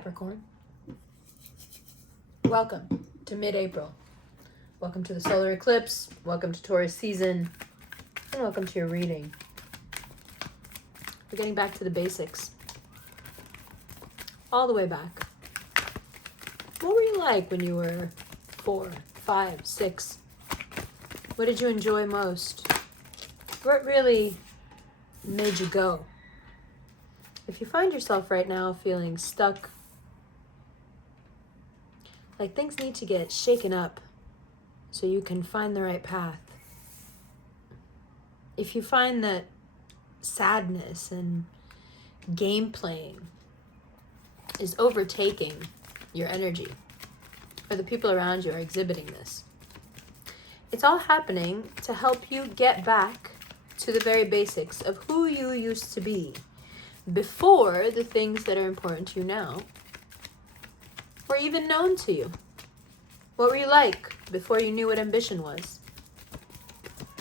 Capricorn. Welcome to mid-April. Welcome to the solar eclipse. Welcome to Taurus season. And welcome to your reading. We're getting back to the basics. All the way back. What were you like when you were 4, 5, 6? What did you enjoy most? What really made you go? If you find yourself right now feeling stuck, like things need to get shaken up so you can find the right path. If you find that sadness and game playing is overtaking your energy, or the people around you are exhibiting this, it's all happening to help you get back to the very basics of who you used to be before the things that are important to you now were even known to you. What were you like before you knew what ambition was?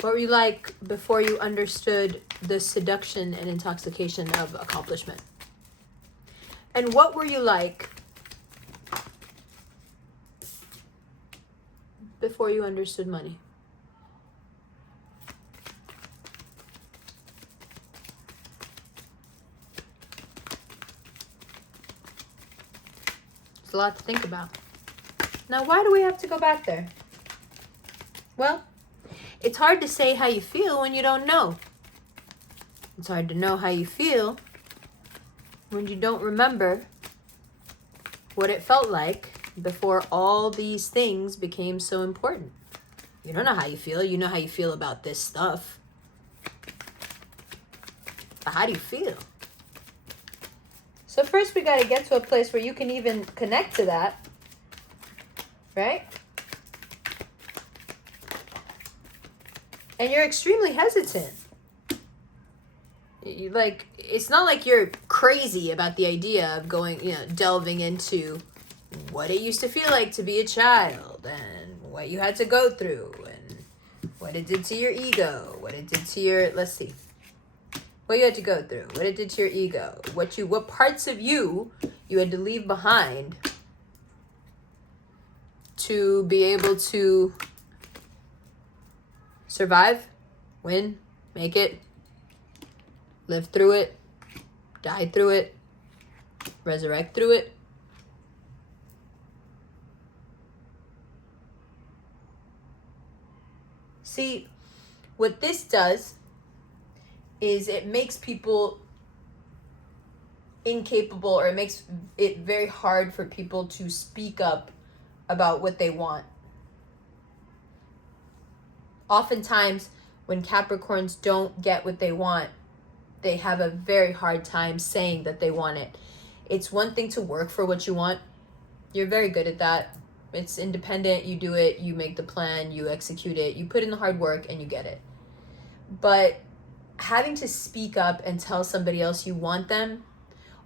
What were you like before you understood the seduction and intoxication of accomplishment? And what were you like before you understood money? It's a lot to think about. Now, why do we have to go back there? Well, it's hard to say how you feel when you don't know. It's hard to know how you feel when you don't remember what it felt like before all these things became so important. You don't know how you feel. You know how you feel about this stuff. But how do you feel? So first we got to get to a place where you can even connect to that, right? And you're extremely hesitant. It's not like you're crazy about the idea of going, delving into what it used to feel like to be a child and what you had to go through and what it did to your ego, what it did to your, what you had to go through, what it did to your ego, what parts of you had to leave behind to be able to survive, win, make it, live through it, die through it, resurrect through it. See, what this does is it makes people incapable, or it makes it very hard for people to speak up about what they want. Oftentimes, when Capricorns don't get what they want, they have a very hard time saying that they want it. It's one thing to work for what you want. You're very good at that. It's independent. You do it. You make the plan. You execute it. You put in the hard work and you get it. But having to speak up and tell somebody else you want them,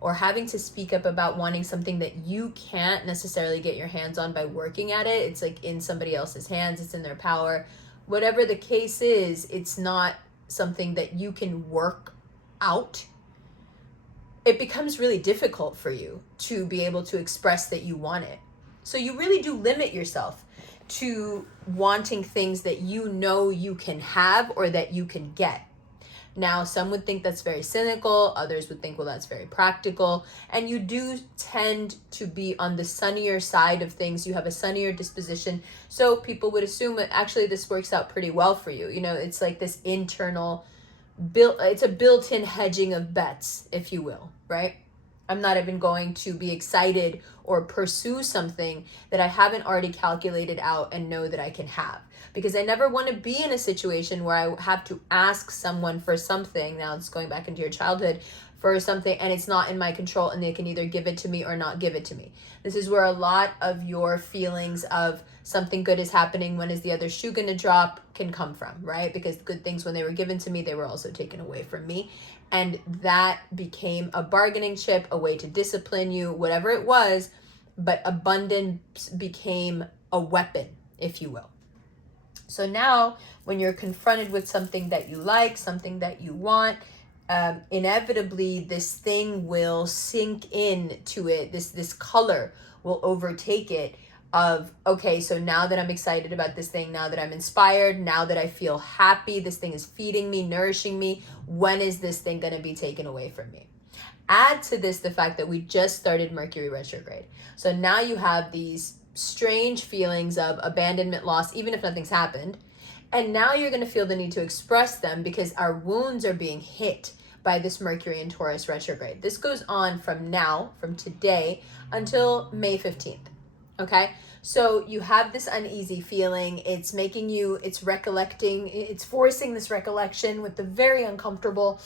or having to speak up about wanting something that you can't necessarily get your hands on by working at it, it's like in somebody else's hands, it's in their power. Whatever the case is, it's not something that you can work out. It becomes really difficult for you to be able to express that you want it. So you really do limit yourself to wanting things that you know you can have or that you can get. Now, some would think that's very cynical. Others would think, well, that's very practical. And you do tend to be on the sunnier side of things. You have a sunnier disposition. So people would assume that actually this works out pretty well for you. It's like this internal, it's a built-in hedging of bets, if you will, right? I'm not even going to be excited or pursue something that I haven't already calculated out and know that I can have. Because I never want to be in a situation where I have to ask someone for something. Now it's going back into your childhood, for something, and it's not in my control, and they can either give it to me or not give it to me. This is where a lot of your feelings of something good is happening, when is the other shoe going to drop, can come from, right? Because good things, when they were given to me, they were also taken away from me. And that became a bargaining chip, a way to discipline you, whatever it was. But abundance became a weapon, if you will. So now when you're confronted with something that you like, something that you want, inevitably this thing will sink in to it. This color will overtake it of, okay, so now that I'm excited about this thing, now that I'm inspired, now that I feel happy, this thing is feeding me, nourishing me, when is this thing going to be taken away from me? Add to this the fact that we just started Mercury retrograde. So now you have these strange feelings of abandonment, loss, even if nothing's happened. And now you're going to feel the need to express them because our wounds are being hit by this Mercury and Taurus retrograde. This goes on from now, from today, until May 15th. Okay? So you have this uneasy feeling. It's making you, it's recollecting, it's forcing this recollection with the very uncomfortable.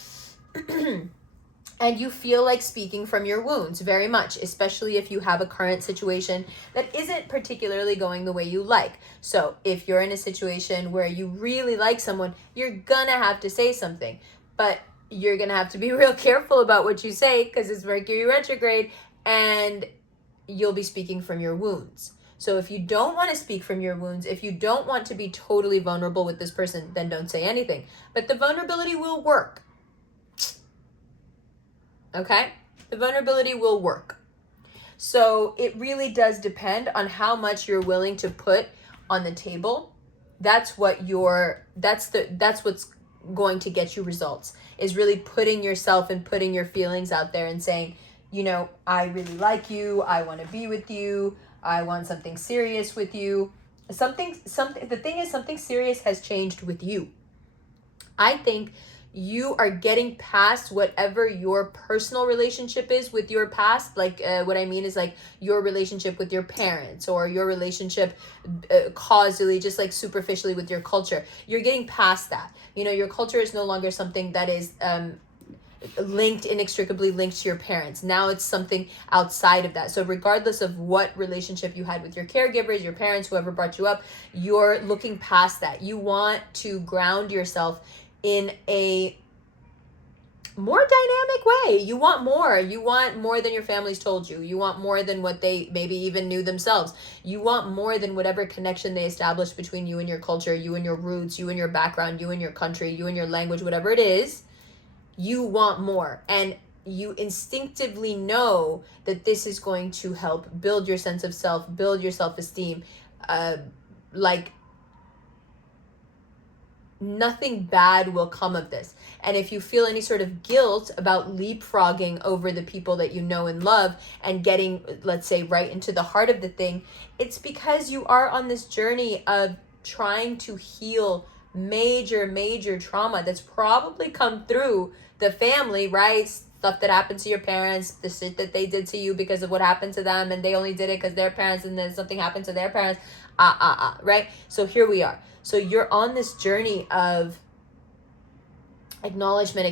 And you feel like speaking from your wounds very much, especially if you have a current situation that isn't particularly going the way you like. So if you're in a situation where you really like someone, you're gonna have to say something. But you're gonna have to be real careful about what you say because it's Mercury retrograde and you'll be speaking from your wounds. So if you don't want to speak from your wounds, if you don't want to be totally vulnerable with this person, then don't say anything. But the vulnerability will work. Okay? The vulnerability will work. So it really does depend on how much you're willing to put on the table. That's what's going to get you results, is really putting yourself and putting your feelings out there and saying, you know, I really like you, I want to be with you, I want something serious with you. The thing is, something serious has changed with you. I think you are getting past whatever your personal relationship is with your past. Like what I mean is like your relationship with your parents or your relationship causally, just like superficially with your culture. You're getting past that. You know, your culture is no longer something that is inextricably linked to your parents. Now it's something outside of that. So regardless of what relationship you had with your caregivers, your parents, whoever brought you up, you're looking past that. You want to ground yourself in a more dynamic way. You want more. You want more than your family's told you. You want more than what they maybe even knew themselves. You want more than whatever connection they established between you and your culture, you and your roots, you and your background, you and your country, you and your language, whatever it is. You want more. And you instinctively know that this is going to help build your sense of self, build your self-esteem, like nothing bad will come of this. And if you feel any sort of guilt about leapfrogging over the people that you know and love and getting, let's say, right into the heart of the thing, it's because you are on this journey of trying to heal major trauma that's probably come through the family, right? Stuff that happened to your parents, the shit that they did to you because of what happened to them, and they only did it because their parents, and then something happened to their parents, right? So here we are. So you're on this journey of acknowledgement.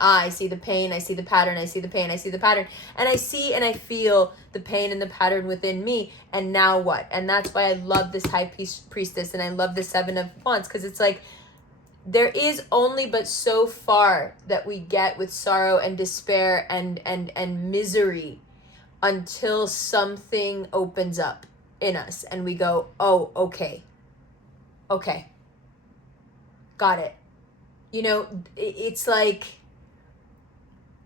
I see the pain, I see the pattern, I see the pain, I see the pattern, and I see and I feel the pain and the pattern within me. And now what? And that's why I love this High Priestess and I love the Seven of Wands, because it's like there is only but so far that we get with sorrow and despair and misery until something opens up in us and we go, oh, okay, got it. You know, it's like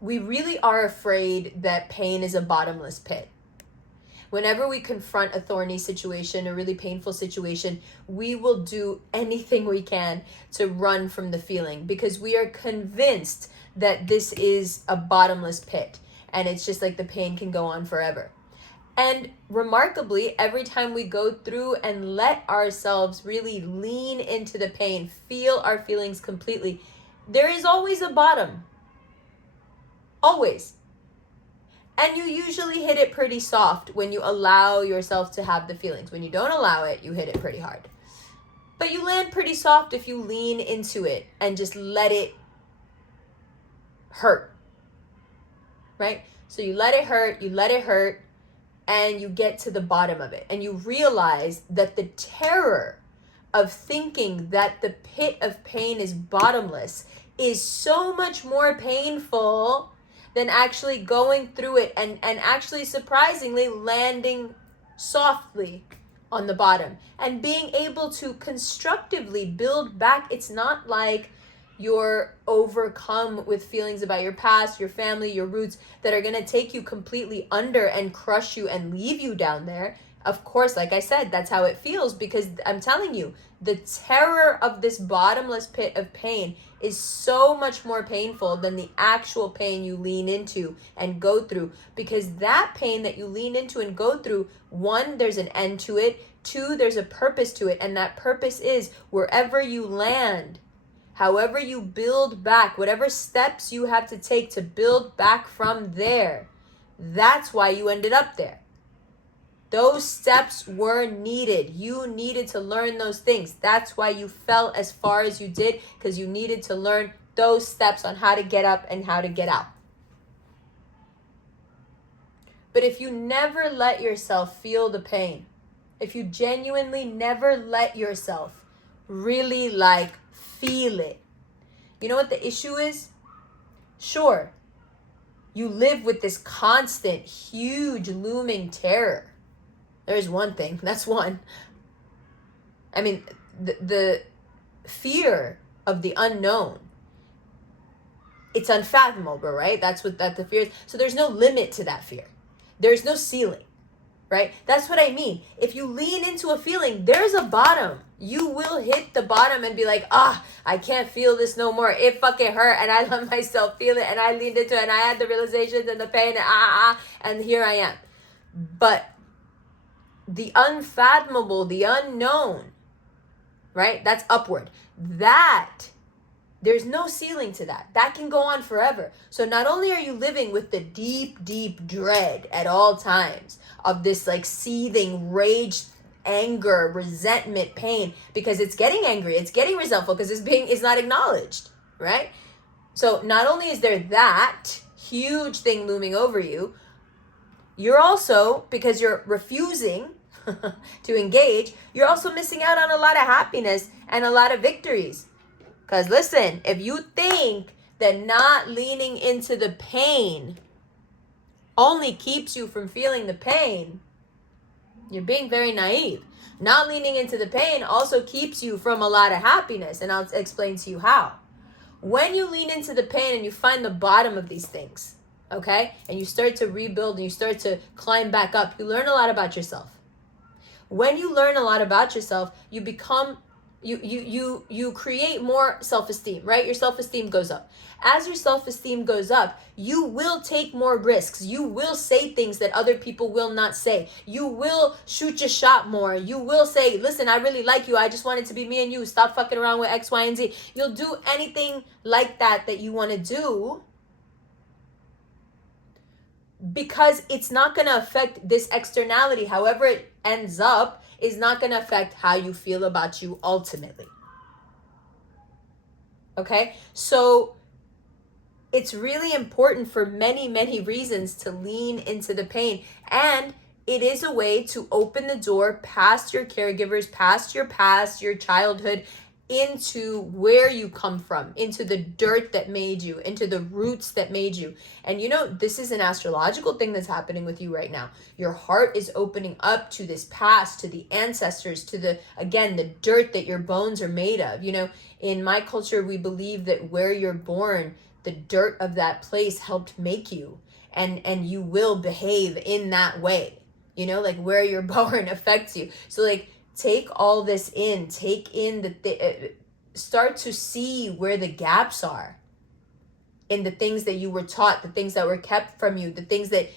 we really are afraid that pain is a bottomless pit. Whenever we confront a thorny situation, a really painful situation, we will do anything we can to run from the feeling because we are convinced that this is a bottomless pit and it's just like the pain can go on forever. And remarkably, every time we go through and let ourselves really lean into the pain, feel our feelings completely, there is always a bottom. Always. And you usually hit it pretty soft when you allow yourself to have the feelings. When you don't allow it, you hit it pretty hard. But you land pretty soft if you lean into it and just let it hurt. Right? So you let it hurt, and you get to the bottom of it. And you realize that the terror of thinking that the pit of pain is bottomless is so much more painful than actually going through it and actually surprisingly landing softly on the bottom and being able to constructively build back. It's not like you're overcome with feelings about your past, your family, your roots that are going to take you completely under and crush you and leave you down there. Of course, like I said, that's how it feels, because I'm telling you, the terror of this bottomless pit of pain is so much more painful than the actual pain you lean into and go through. Because that pain that you lean into and go through, one, there's an end to it. Two, there's a purpose to it. And that purpose is wherever you land, however you build back, whatever steps you have to take to build back from there, that's why you ended up there. Those steps were needed. You needed to learn those things. That's why you fell as far as you did, because you needed to learn those steps on how to get up and how to get out. But if you never let yourself feel the pain, if you genuinely never let yourself really feel it, you know what the issue is? Sure, you live with this constant, huge, looming terror. There's one thing. That's one. I mean, the fear of the unknown. It's unfathomable, right? That's what the fear is. So there's no limit to that fear. There's no ceiling, right? That's what I mean. If you lean into a feeling, there's a bottom. You will hit the bottom and be like, I can't feel this no more. It fucking hurt, and I let myself feel it, and I leaned into it, and I had the realizations and the pain, and here I am. But the unfathomable, the unknown, right? That's upward. That, there's no ceiling to that. That can go on forever. So not only are you living with the deep, deep dread at all times of this seething rage, anger, resentment, pain, because it's getting angry, it's getting resentful, because it's not acknowledged, right? So not only is there that huge thing looming over you, you're also, because you're refusing to engage, you're also missing out on a lot of happiness and a lot of victories. Because listen, if you think that not leaning into the pain only keeps you from feeling the pain, you're being very naive. Not leaning into the pain also keeps you from a lot of happiness, and I'll explain to you how. When you lean into the pain and you find the bottom of these things, okay, and you start to rebuild and you start to climb back up, you learn a lot about yourself. When you learn a lot about yourself, you become, you create more self-esteem, right? Your self-esteem goes up. As your self-esteem goes up, you will take more risks. You will say things that other people will not say. You will shoot your shot more. You will say, listen, I really like you. I just want it to be me and you. Stop fucking around with X, Y, and Z. You'll do anything like that you want to do, because it's not going to affect this externality. However it ends up is not going to affect how you feel about you ultimately. Okay? So it's really important for many, many reasons to lean into the pain. And it is a way to open the door past your caregivers, past your past, your childhood, into where you come from, into the dirt that made you, into the roots that made you. And this is an astrological thing that's happening with you right now. Your heart is opening up to this past, to the ancestors, to the dirt that your bones are made of. In my culture, we believe that where you're born, the dirt of that place helped make you, and you will behave in that way. Where you're born affects you. So take all this in, take in start to see where the gaps are in the things that you were taught, the things that were kept from you, the things that,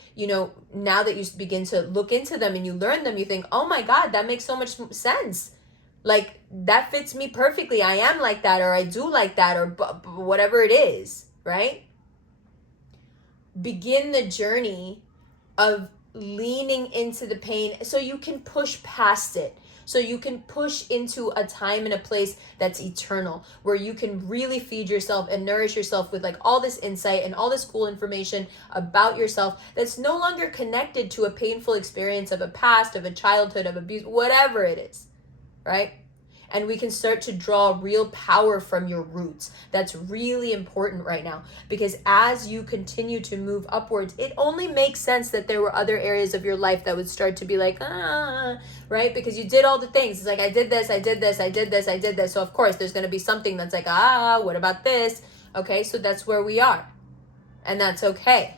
now that you begin to look into them and you learn them, you think, oh my God, that makes so much sense. That fits me perfectly. I am like that, or I do like that, or whatever it is, right? Begin the journey of leaning into the pain so you can push past it. So you can push into a time and a place that's eternal, where you can really feed yourself and nourish yourself with all this insight and all this cool information about yourself that's no longer connected to a painful experience of a past, of a childhood, of abuse, whatever it is, right? And we can start to draw real power from your roots. That's really important right now, because as you continue to move upwards, it only makes sense that there were other areas of your life that would start to be like, right? Because you did all the things. It's like, I did this, I did this, I did this, I did this. So of course there's going to be something that's like, what about this? Okay, so that's where we are. And that's okay.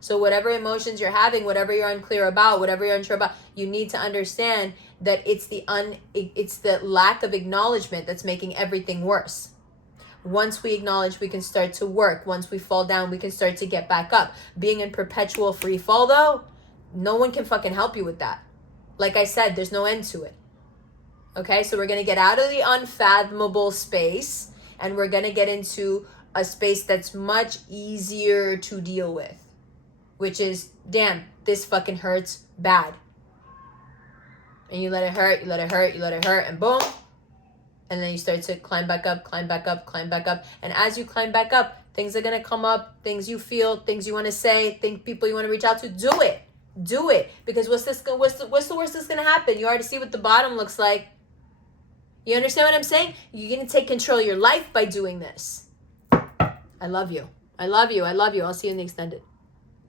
So whatever emotions you're having, whatever you're unclear about, whatever you're unsure about, you need to understand that it's the lack of acknowledgement that's making everything worse. Once we acknowledge, we can start to work. Once we fall down, we can start to get back up. Being in perpetual free fall, though, no one can fucking help you with that. Like I said, there's no end to it. Okay, so we're going to get out of the unfathomable space, and we're going to get into a space that's much easier to deal with. Which is, damn, this fucking hurts bad. And you let it hurt, you let it hurt, you let it hurt, and boom. And then you start to climb back up, climb back up, climb back up. And as you climb back up, things are going to come up, things you feel, things you want to say, people you want to reach out to. Do it. Do it. Because what's the worst that's going to happen? You already see what the bottom looks like. You understand what I'm saying? You're going to take control of your life by doing this. I love you. I love you. I love you. I'll see you in the extended.